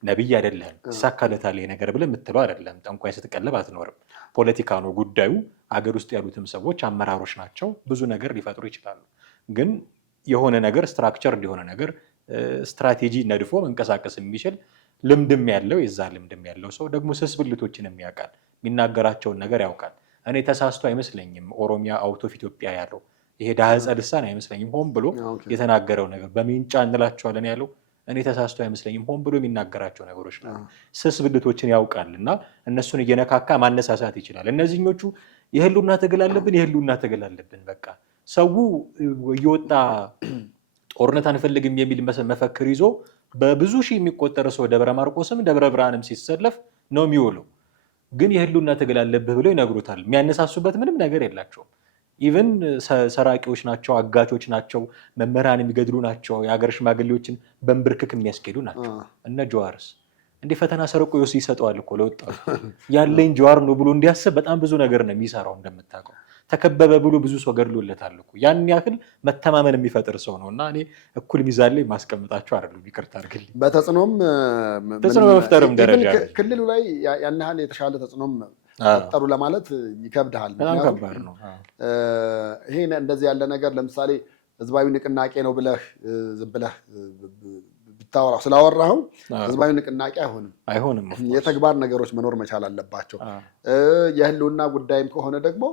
ነብይ አይደለም ይሳካለታል ይሄ ነገር ብለህ የምትለው አይደለም። ጠንቋይ ስትቀልብ አትኖርም። ፖለቲካ ነው ጉዳዩ። አገር ውስጥ ያሉትም ሰዎች አመራሮች ናቸው። ብዙ ነገር ሊፈጥሩ ይችላሉ። ግን የሆነ ነገር ስትራክቸር የሆነ ነገር ስትራቴጂ ነድፎ መንቀሳቀስ የሚችል ልምድም ያለው የዛ ልምድም ያለው ሰው ደግሞ ስስብልቶችን የሚያውቃል፣ የሚናገራቸውን ነገር ያውቃል። እኔ ተሳስቶ አይመስለኝም ኦሮሚያ አውት ኦፍ ኢትዮጵያ ያለው ይሄ ዳህፀ ልሳን አይመስለኝም። ሆን ብሎ የተናገረው ነገር በሜንጫ እንላቸዋለን ያለው እኔ ተሳስቶ አይመስለኝም። ሆን ብሎ የሚናገራቸው ነገሮች ነው። ስስብልቶችን ያውቃል እና እነሱን እየነካካ ማነሳሳት ይችላል። እነዚህኞቹ የህልውና ትግል አለብን፣ የህልውና ትግል አለብን። በቃ ሰው እየወጣ ጦርነት አንፈልግም የሚል መፈክር ይዞ በብዙ ሺህ የሚቆጠር ሰው ደብረ ማርቆስም ደብረ ብርሃንም ሲሰለፍ ነው የሚውለው። ግን የህልውና ትግል አለብህ ብለው ይነግሩታል። የሚያነሳሱበት ምንም ነገር የላቸውም። ኢቨን ሰራቂዎች ናቸው፣ አጋቾች ናቸው፣ መምህራን የሚገድሉ ናቸው፣ የሀገር ሽማግሌዎችን በንብርክክ የሚያስኬዱ ናቸው። እነ ጀዋርስ እንዲህ ፈተና ሰርቆ ዮሲ ይሰጠዋል እኮ ለወጣቱ ያለኝ ጀዋር ነው ብሎ እንዲያስብ በጣም ብዙ ነገር ነው የሚሰራው። እንደምታውቀው ተከበበ ብሎ ብዙ ሰው ገድሎለታል እኮ። ያን ያክል መተማመን የሚፈጥር ሰው ነው እና እኔ እኩል ሚዛን ላይ ማስቀምጣቸው አይደሉም። ይቅርታ አድርግልኝ። በተጽዕኖም ተጽዕኖ በመፍጠርም ደረጃ ክልሉ ላይ ያን ያህል የተሻለ ተጽዕኖም ፈጠሩ ለማለት ይከብድሃል። በጣም ከባድ ነው። ይሄ እንደዚህ ያለ ነገር ለምሳሌ ህዝባዊ ንቅናቄ ነው ብለህ ዝም ብለህ ብታወራው ስላወራኸው ህዝባዊ ንቅናቄ አይሆንም። የተግባር ነገሮች መኖር መቻል አለባቸው። የህልውና ጉዳይም ከሆነ ደግሞ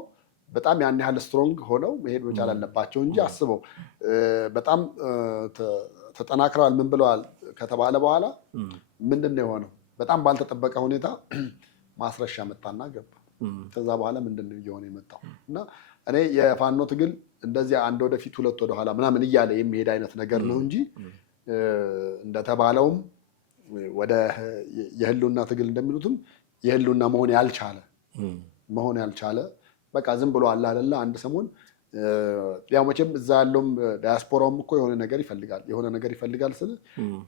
በጣም ያን ያህል ስትሮንግ ሆነው መሄድ መቻል አለባቸው እንጂ አስበው በጣም ተጠናክረዋል ምን ብለዋል ከተባለ በኋላ ምንድን ነው የሆነው? በጣም ባልተጠበቀ ሁኔታ ማስረሻ መጣና ገባ። ከዛ በኋላ ምንድን ነው እየሆነ የመጣው? እና እኔ የፋኖ ትግል እንደዚህ አንድ ወደፊት ሁለት ወደኋላ ምናምን እያለ የሚሄድ አይነት ነገር ነው እንጂ እንደተባለውም ወደ የህልውና ትግል እንደሚሉትም የህልውና መሆን ያልቻለ በቃ ዝም ብሎ አለ አይደለ? አንድ ሰሞን ያው መቼም እዛ ያለውም ዲያስፖራውም እኮ የሆነ ነገር ይፈልጋል ስል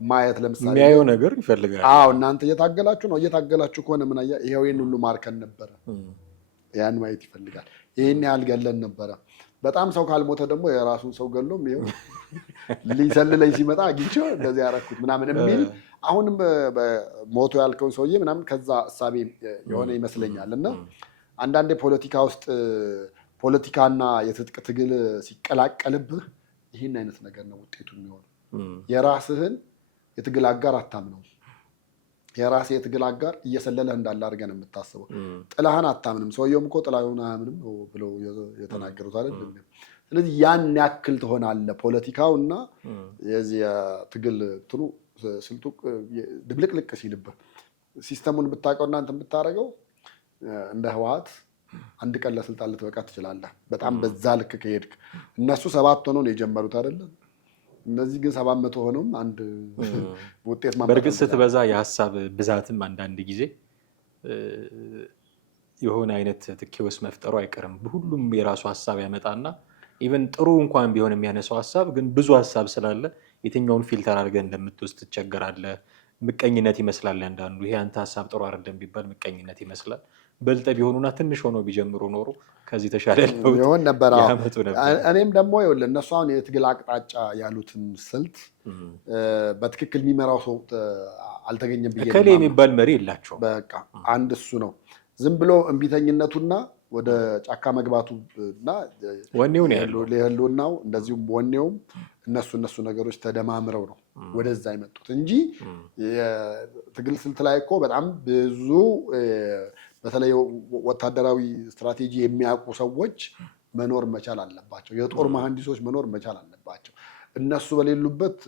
ማየት ለምሳሌ የሚያየው ነገር ይፈልጋል። አዎ እናንተ እየታገላችሁ ከሆነ ምን አያ ይሄው ይሄን ሁሉ ማርከን ነበረ፣ ያን ማየት ይፈልጋል። ይሄን ያህል ገለን ነበረ። በጣም ሰው ካልሞተ ደግሞ የራሱን ሰው ገሎም ይሄው ሊሰልለኝ ሲመጣ አግኝቼው እንደዚህ ያደረኩት ምናምን የሚል አሁንም ሞቶ ያልከውን ሰውዬ ምናምን ከዛ እሳቤ የሆነ ይመስለኛል። እና አንዳንዴ ፖለቲካ ውስጥ ፖለቲካና የትጥቅ ትግል ሲቀላቀልብህ ይህን አይነት ነገር ነው ውጤቱ የሚሆነው። የራስህን የትግል አጋር አታምነው። የራስህ የትግል አጋር እየሰለለህ እንዳለ አድርገህ ነው የምታስበው። ጥላህን አታምንም። ሰውየውም እኮ ጥላሁን አያምንም ብለው የተናገሩት አይደል? ስለዚህ ያን ያክል ትሆናለህ። ፖለቲካው እና የዚህ የትግል እንትኑ ስልቱ ድብልቅልቅ ሲልብህ ሲስተሙን ብታውቀው እናንተ ብታደርገው እንደ ህወሓት አንድ ቀን ለስልጣን ልትበቃ ትችላለህ። በጣም በዛ ልክ ከሄድክ እነሱ 7 ሆነው ነው የጀመሩት አይደለም? እነዚህ ግን 700 ሆነውም አንድ ውጤት ማምጣት። በእርግጥ ስትበዛ የሀሳብ ብዛትም አንዳንድ ጊዜ የሆነ አይነት ትኬውስ መፍጠሩ አይቀርም። ሁሉም የራሱ ሀሳብ ያመጣና ኢቨን ጥሩ እንኳን ቢሆን የሚያነሳው ሀሳብ ግን ብዙ ሀሳብ ስላለ የትኛውን ፊልተር አድርገህ እንደምትወስድ ትቸገራለህ። ምቀኝነት ይመስላል አንዳንዱ። ይሄ አንተ ሀሳብ ጥሩ አይደለም ቢባል ምቀኝነት ይመስላል። በልጠ ቢሆኑና ትንሽ ሆኖ ቢጀምሩ ኖሮ ከዚህ ተሻለ ይሆን ነበር። እኔም ደግሞ ይኸውልህ እነሱ አሁን የትግል አቅጣጫ ያሉትን ስልት በትክክል የሚመራው ሰው አልተገኘም ብዬ እከሌ የሚባል መሪ የላቸውም። በቃ አንድ እሱ ነው። ዝም ብሎ እምቢተኝነቱና ወደ ጫካ መግባቱ እና ወኔው ነው ያለው ለህልውናው እንደዚሁም ወኔውም እነሱ ነገሮች ተደማምረው ነው ወደዛ የመጡት እንጂ የትግል ስልት ላይ እኮ በጣም ብዙ በተለይ ወታደራዊ ስትራቴጂ የሚያውቁ ሰዎች መኖር መቻል አለባቸው። የጦር መሐንዲሶች መኖር መቻል አለባቸው። እነሱ በሌሉበት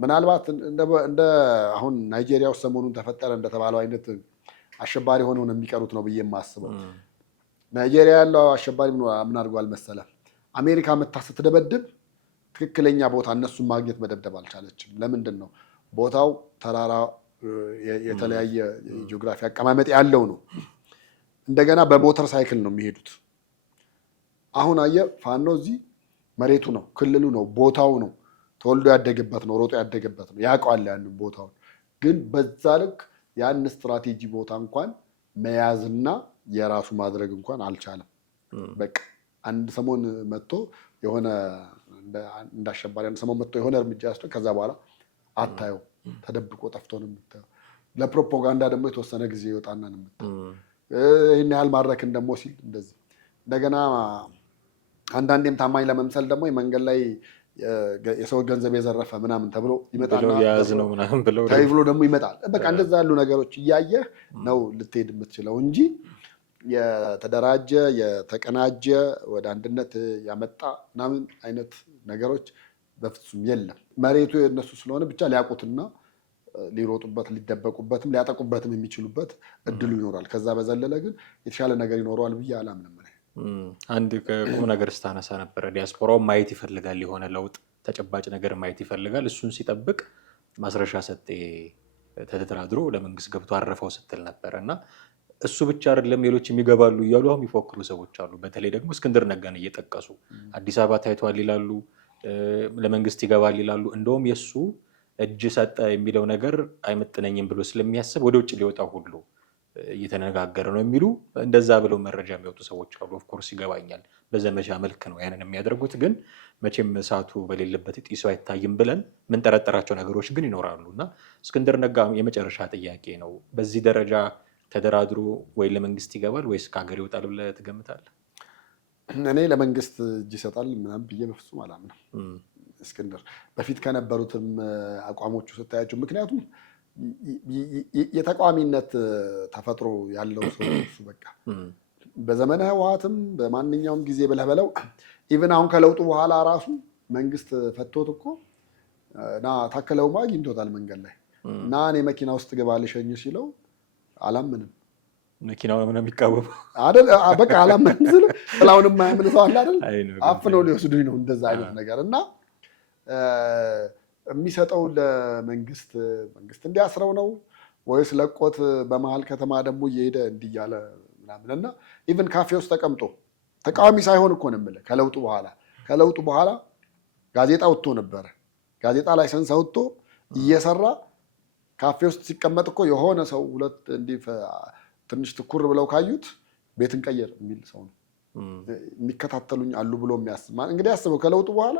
ምናልባት እንደ አሁን ናይጄሪያ ውስጥ ሰሞኑን ተፈጠረ እንደተባለው አይነት አሸባሪ ሆነው ነው የሚቀሩት ነው ብዬ የማስበው። ናይጄሪያ ያለው አሸባሪ ምን አድርጓል መሰለህ? አሜሪካ መታ ስትደበድብ ትክክለኛ ቦታ እነሱን ማግኘት መደብደብ አልቻለችም። ለምንድን ነው? ቦታው ተራራ፣ የተለያየ ጂኦግራፊ አቀማመጥ ያለው ነው። እንደገና በሞተር ሳይክል ነው የሚሄዱት። አሁን አየህ ፋኖ እዚህ መሬቱ ነው፣ ክልሉ ነው፣ ቦታው ነው፣ ተወልዶ ያደገበት ነው፣ ሮጦ ያደገበት ነው፣ ያውቀዋል ያንን ቦታውን። ግን በዛ ልክ ያን ስትራቴጂ ቦታ እንኳን መያዝና የራሱ ማድረግ እንኳን አልቻለም። በቃ አንድ ሰሞን መጥቶ የሆነ እንዳሸባሪ አንድ ሰሞን መጥቶ የሆነ እርምጃ ያስቶ ከዛ በኋላ አታየው፣ ተደብቆ ጠፍቶ ነው የምታየው። ለፕሮፓጋንዳ ደግሞ የተወሰነ ጊዜ ይወጣና ነው ይህን ያህል ማድረክን ደግሞ ሲል እንደዚህ እንደገና አንዳንዴም ታማኝ ለመምሰል ደግሞ የመንገድ ላይ የሰው ገንዘብ የዘረፈ ምናምን ተብሎ ይመጣል ተይብሎ ደግሞ ይመጣል። በቃ እንደዛ ያሉ ነገሮች እያየህ ነው ልትሄድ የምትችለው እንጂ የተደራጀ የተቀናጀ ወደ አንድነት ያመጣ ምናምን አይነት ነገሮች በፍጹም የለም። መሬቱ የነሱ ስለሆነ ብቻ ሊያውቁትና ሊሮጡበት ሊደበቁበትም ሊያጠቁበትም የሚችሉበት እድሉ ይኖራል። ከዛ በዘለለ ግን የተሻለ ነገር ይኖረዋል ብዬ አላምንም። አንድ ቁም ነገር ስታነሳ ነበረ፣ ዲያስፖራው ማየት ይፈልጋል፣ የሆነ ለውጥ ተጨባጭ ነገር ማየት ይፈልጋል። እሱን ሲጠብቅ ማስረሻ ሰጤ ተደራድሮ ለመንግስት ገብቶ አረፈው ስትል ነበረ እና እሱ ብቻ አይደለም ሌሎች የሚገባሉ እያሉ አሁን የሚፎክሩ ሰዎች አሉ። በተለይ ደግሞ እስክንድር ነጋን እየጠቀሱ አዲስ አበባ ታይቷል ይላሉ፣ ለመንግስት ይገባል ይላሉ። እንደውም የእሱ እጅ ሰጠ የሚለው ነገር አይመጥነኝም ብሎ ስለሚያስብ ወደ ውጭ ሊወጣው ሁሉ እየተነጋገረ ነው የሚሉ እንደዛ ብለው መረጃ የሚወጡ ሰዎች አሉ። ኦፍኮርስ ይገባኛል፣ በዘመቻ መልክ ነው ያንን የሚያደርጉት። ግን መቼም እሳቱ በሌለበት ጢሱ አይታይም ብለን ምንጠረጠራቸው ነገሮች ግን ይኖራሉ እና እስክንድር ነጋ የመጨረሻ ጥያቄ ነው፣ በዚህ ደረጃ ተደራድሮ ወይ ለመንግስት ይገባል ወይስ ከሀገር ይወጣል ብለህ ትገምታለህ? እኔ ለመንግስት እጅ ይሰጣል ምናምን ብዬ በፍጹም አላምንም። እስክንድር በፊት ከነበሩትም አቋሞቹ ስታያቸው፣ ምክንያቱም የተቃዋሚነት ተፈጥሮ ያለው ሰው እሱ በቃ በዘመነ ህወሓትም በማንኛውም ጊዜ ብለህ በለው ኢቭን አሁን ከለውጡ በኋላ ራሱ መንግስት ፈቶት እኮ ና ታከለውማ አግኝቶታል መንገድ ላይ እና እኔ መኪና ውስጥ ግባ ልሸኝ ሲለው አላምንም። መኪናው ነው የሚቃወመው አይደል? በቃ አላምንም ስለ ጥላውን የማያምን ሰው አለ አይደል? አፍነው ሊወስዱኝ ነው እንደዛ አይነት ነገር እና የሚሰጠው ለመንግስት እንዲያስረው ነው ወይስ ለቆት በመሀል ከተማ ደግሞ እየሄደ እንዲያለ ምናምን እና ኢቭን ካፌ ውስጥ ተቀምጦ ተቃዋሚ ሳይሆን እኮ ነው የምልህ ከለውጡ በኋላ ጋዜጣ ወጥቶ ነበረ። ጋዜጣ ላይ ላይሰንስ አውጥቶ እየሰራ ካፌ ውስጥ ሲቀመጥ እኮ የሆነ ሰው ሁለት እንዲህ ትንሽ ትኩር ብለው ካዩት ቤትን ቀየር የሚል ሰው ነው። የሚከታተሉኝ አሉ ብሎ የሚያስብ እንግዲህ አስበው ከለውጡ በኋላ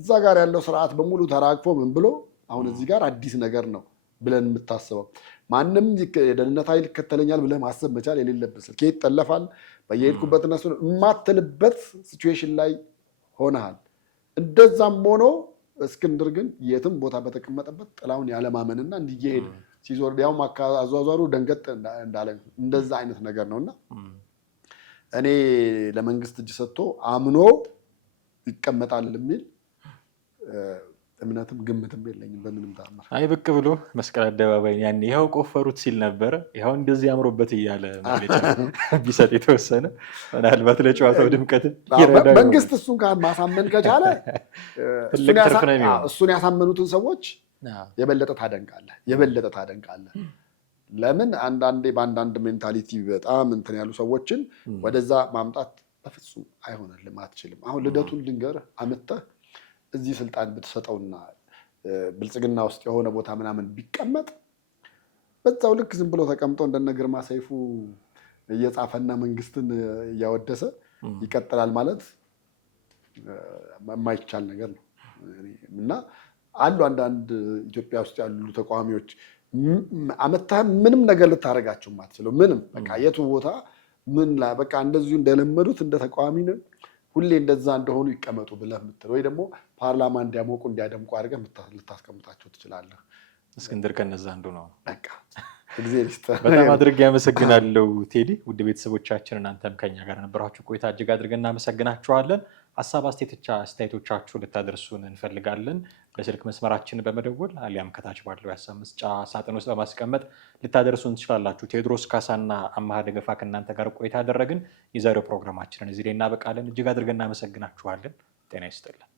እዛ ጋር ያለው ስርዓት በሙሉ ተራግፎ ምን ብሎ አሁን እዚህ ጋር አዲስ ነገር ነው ብለን የምታስበው ማንም የደህንነት ኃይል ይከተለኛል ብለህ ማሰብ መቻል የሌለበት ስልክ ይጠለፋል በየሄድኩበት እነሱ የማትልበት ሲቹዌሽን ላይ ሆነሃል። እንደዛም ሆኖ እስክንድር ግን የትም ቦታ በተቀመጠበት ጥላውን ያለማመንና እንዲሄድ ሲዞር ያውም አዟዟሩ ደንገጥ እንዳለ እንደዛ አይነት ነገር ነውና እኔ ለመንግስት እጅ ሰጥቶ አምኖ ይቀመጣል የሚል እምነትም ግምትም የለኝም በምንም ተአምር። አይ ብቅ ብሎ መስቀል አደባባይ ያኔ ይኸው ቆፈሩት ሲል ነበረ ይኸው እንደዚህ አምሮበት እያለ መግለጫ ቢሰጥ የተወሰነ ምናልባት ለጨዋታው ድምቀት ይረዳል። መንግስት እሱን ማሳመን ከቻለ እሱን ያሳመኑትን ሰዎች የበለጠ ታደንቃለህ። ለምን አንዳንዴ በአንዳንድ ሜንታሊቲ በጣም እንትን ያሉ ሰዎችን ወደዛ ማምጣት በፍጹም አይሆንልም፣ አትችልም። አሁን ልደቱን ልንገርህ አመተህ እዚህ ስልጣን ብትሰጠውና ብልጽግና ውስጥ የሆነ ቦታ ምናምን ቢቀመጥ በዛው ልክ ዝም ብሎ ተቀምጦ እንደነ ግርማ ሰይፉ እየጻፈና መንግስትን እያወደሰ ይቀጥላል ማለት የማይቻል ነገር ነው እና አሉ አንዳንድ ኢትዮጵያ ውስጥ ያሉ ተቃዋሚዎች አመታህ ምንም ነገር ልታደርጋቸው ማትችለው ምንም በቃ የቱ ቦታ ምን ላይ በቃ እንደዚሁ እንደለመዱት እንደ ተቃዋሚ ሁሌ እንደዛ እንደሆኑ ይቀመጡ ብለህ የምትል ወይ ደግሞ ፓርላማ እንዲያሞቁ እንዲያደምቁ አድርገህ ልታስቀምጣቸው ትችላለህ። እስክንድር ከነዛ አንዱ ነው። በቃ እግዚአብሔር ይስጥህ። በጣም አድርጌ አመሰግናለሁ ቴዲ። ውድ ቤተሰቦቻችን እናንተም ከኛ ጋር ነበራችሁ ቆይታ እጅግ አድርገን እናመሰግናችኋለን። ሀሳብ አስተያየቶቻችሁ ልታደርሱን እንፈልጋለን። በስልክ መስመራችን በመደወል አሊያም ከታች ባለው የሀሳብ መስጫ ሳጥን ውስጥ በማስቀመጥ ልታደርሱን ትችላላችሁ። ቴዎድሮስ ካሳና አማሃ ደገፋ ከእናንተ ጋር ቆይታ ያደረግን የዛሬው ፕሮግራማችንን እዚህ ላይ እናበቃለን። እጅግ አድርገን እናመሰግናችኋለን። ጤና ይስጥልን።